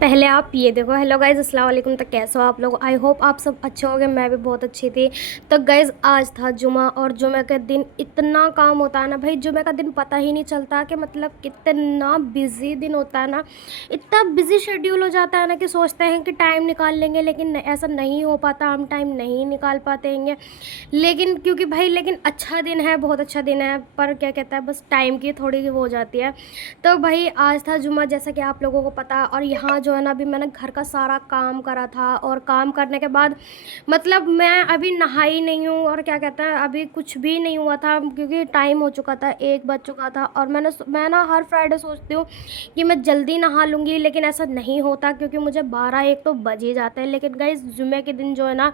पहले आप ये देखो। हेलो गाइज़, अस्सलाम वालेकुम। तो कैसे हो आप लोग? आई होप आप सब अच्छे होंगे। मैं भी बहुत अच्छी थी। तो गाइज़ आज था जुमा, और जुमे के दिन इतना काम होता है ना भाई, जुमे का दिन पता ही नहीं चलता कि मतलब कितना बिज़ी दिन होता है ना। इतना बिज़ी शेड्यूल हो जाता है ना कि सोचते हैं कि टाइम निकाल लेंगे, लेकिन ऐसा नहीं हो पाता, हम टाइम नहीं निकाल पाते हैं। लेकिन क्योंकि भाई लेकिन अच्छा दिन है, बहुत अच्छा दिन है, पर क्या कहता है बस टाइम की थोड़ी वो हो जाती है। तो भाई आज था जुमा, जैसा कि आप लोगों को पता है। और यहाँ जो है ना, अभी मैंने घर का सारा काम करा था, और काम करने के बाद मतलब मैं अभी नहाई नहीं हूँ, और क्या कहता है अभी कुछ भी नहीं हुआ था, क्योंकि टाइम हो चुका था, 1 बज चुका था। और मैं ना हर फ्राइडे सोचती हूँ कि मैं जल्दी नहा लूँगी, लेकिन ऐसा नहीं होता, क्योंकि मुझे 12-1 तो बज ही जाते हैं। लेकिन गाइस जुमे के दिन जो है ना,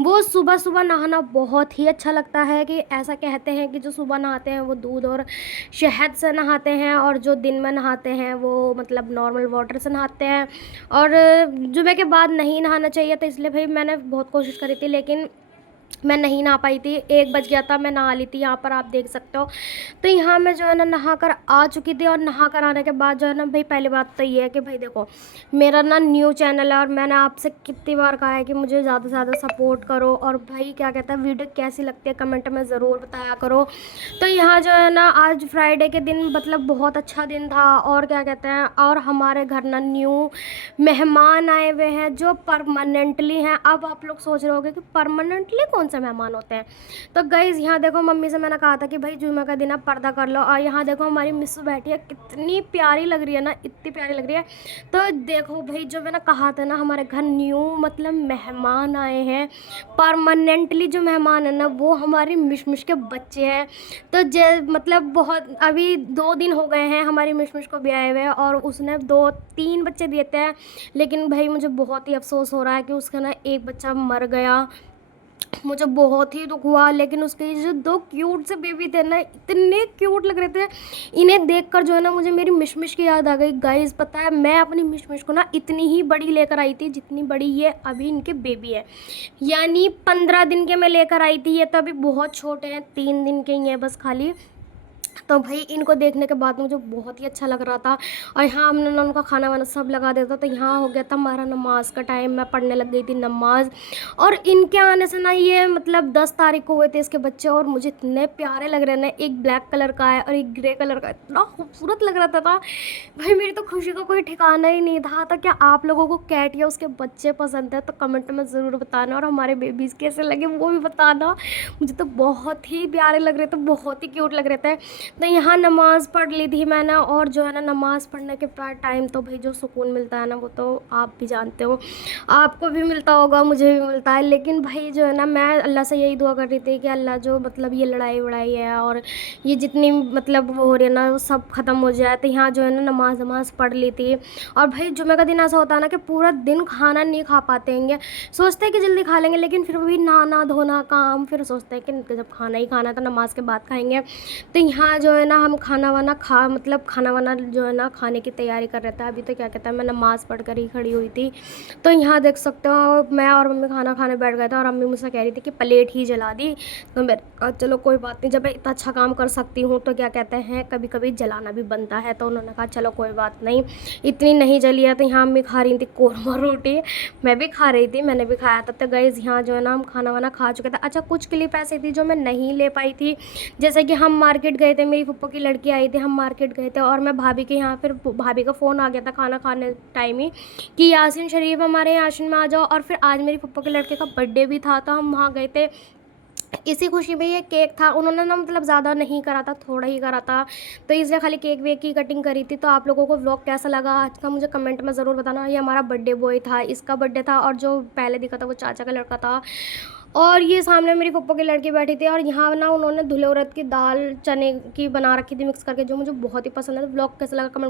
वो सुबह सुबह नहाना बहुत ही अच्छा लगता है। कि ऐसा कहते हैं कि जो सुबह नहाते हैं वो दूध और शहद से नहाते हैं, और जो दिन में नहाते हैं वो मतलब नॉर्मल वाटर से नहाते हैं। और जुमे के बाद नहीं नहाना चाहिए, तो इसलिए भाई मैंने बहुत कोशिश करी थी, लेकिन मैं नहीं नहा पाई थी। 1 बज गया था, मैं नहा ली थी, यहाँ पर आप देख सकते हो। तो यहाँ मैं जो है ना नहा कर आ चुकी थी, और नहा कर आने के बाद जो है ना भाई, पहली बात तो ये है कि भाई देखो, मेरा ना न्यू चैनल है, और मैंने आपसे कितनी बार कहा है कि मुझे ज़्यादा से ज़्यादा सपोर्ट करो। और भाई क्या कहता है, वीडियो कैसी लगती है कमेंट में ज़रूर बताया करो। तो यहाँ जो है ना, आज फ्राइडे के दिन मतलब बहुत अच्छा दिन था, और क्या कहते हैं, और हमारे घर ना न्यू मेहमान आए हुए हैं जो परमानेंटली हैं। अब आप लोग सोच रहे होंगे कि परमानेंटली कौन से मेहमान होते हैं। तो गाइज़ यहाँ देखो, मम्मी से मैंने कहा था कि भाई जुम्मे का दिन आप पर्दा कर लो, और यहाँ देखो हमारी मिस्सू बैठी है, कितनी प्यारी लग रही है ना, इतनी प्यारी लग रही है। तो देखो भाई, जो मैंने कहा था ना, हमारे घर न्यू मतलब मेहमान आए हैं। परमानेंटली जो मेहमान है ना, वो हमारी मिशमिश के बच्चे हैं। तो मतलब बहुत अभी 2 दिन हो गए हैं हमारी मिशमिश को भी आए हुए हैं, और उसने 2-3 बच्चे दिए थे। लेकिन भाई मुझे बहुत ही अफसोस हो रहा है कि उसका ना एक बच्चा मर गया। मुझे बहुत ही दुख हुआ। लेकिन उसके जो 2 क्यूट से बेबी थे ना, इतने क्यूट लग रहे थे। इन्हें देखकर जो है ना, मुझे मेरी मिशमिश की याद आ गई। गाइस पता है, मैं अपनी मिशमिश को ना इतनी ही बड़ी लेकर आई थी जितनी बड़ी ये अभी इनके बेबी है। यानी 15 दिन के मैं लेकर आई थी। ये तो अभी बहुत छोटे हैं, 3 दिन के ही हैं बस खाली। तो भाई इनको देखने के बाद मुझे बहुत ही अच्छा लग रहा था। और यहाँ हमने ना उनका खाना वाना सब लगा दिया था। तो यहाँ हो गया था हमारा नमाज का टाइम, मैं पढ़ने लग गई थी नमाज। और इनके आने से ना, ये मतलब 10 तारीख को हुए थे इसके बच्चे, और मुझे इतने प्यारे लग रहे हैं ना। एक ब्लैक कलर का है और एक ग्रे कलर का, इतना खूबसूरत लग रहा था। भाई मेरी तो खुशी का कोई ठिकाना ही नहीं था। तो क्या आप लोगों को कैट या उसके बच्चे पसंद है तो कमेंट में ज़रूर बताना, और हमारे बेबीज़ कैसे लगे वो भी बताना। मुझे तो बहुत ही प्यारे लग रहे थे, बहुत ही क्यूट लग रहे थे। तो यहाँ नमाज़ पढ़ ली थी मैंने। और जो है ना, नमाज़ पढ़ने के बाद टाइम तो भाई जो सुकून मिलता है ना, वो तो आप भी जानते हो, आपको भी मिलता होगा, मुझे भी मिलता है। लेकिन भाई जो है ना, मैं अल्लाह से यही दुआ कर रही थी कि अल्लाह जो मतलब ये लड़ाई वड़ाई है, और ये जितनी मतलब वो हो रही है ना, वो सब ख़त्म हो जाए। तो यहाँ जो है ना, नमाज़ पढ़ ली थी। और भाई जुमे का दिन ऐसा होता है ना कि पूरा दिन खाना नहीं खा पाते हैं। सोचते हैं कि जल्दी खा लेंगे, लेकिन फिर भी नहाना धोना काम, फिर सोचते हैं कि जब खाना ही खाना है तो नमाज के बाद खाएंगे। तो यहाँ जो है ना, हम खाना वाना मतलब खाना वाना जो है ना खाने की तैयारी कर रहे थे। अभी तो क्या कहता है, मैं नमाज़ पढ़ कर ही खड़ी हुई थी। तो यहाँ देख सकते हो, मैं और मम्मी खाना खाने बैठ गए थे, और अम्मी मुझसे कह रही थी कि प्लेट ही जला दी। तो मैं कहा चलो कोई बात नहीं, जब मैं इतना अच्छा काम कर सकती हूँ तो क्या कहते हैं, कभी कभी जलाना भी बनता है। तो उन्होंने कहा चलो कोई बात नहीं, इतनी नहीं जली है। तो यहाँ अम्मी खा रही थी कोरमा रोटी, मैं भी खा रही थी, मैंने भी खाया था। तो गाइस यहाँ जो है ना, हम खाना वाना खा चुके थे। अच्छा, कुछ क्लिप ऐसी थी जो मैं नहीं ले पाई थी। जैसे कि हम मार्केट गए थे, मेरी फूफो की लड़की आई थी, हम मार्केट गए थे, और मैं भाभी के यहाँ, फिर भाभी का फ़ोन आ गया था खाना खाने टाइम ही कि यासीन शरीफ हमारे यहाँ यासीन में आ जाओ। और फिर आज मेरी फूफो के लड़के का बर्थडे भी था, तो हम वहाँ गए थे। इसी खुशी में ये केक था, उन्होंने ना मतलब ज़्यादा नहीं करा था, थोड़ा ही करा था। तो इसलिए खाली केक वेक की कटिंग करी थी। तो आप लोगों को व्लॉग कैसा लगा आज का, मुझे कमेंट में ज़रूर बताना। ये हमारा बर्थडे बॉय था, इसका बर्थडे था, और जो पहले दिखा था वो चाचा का लड़का था। और ये सामने मेरी पप्पो की लड़की बैठी थी। और यहाँ ना उन्होंने धुले उड़द की दाल चने की बना रखी थी मिक्स करके, जो मुझे बहुत ही पसंद है। तो व्लॉग कैसा लगा कमेंट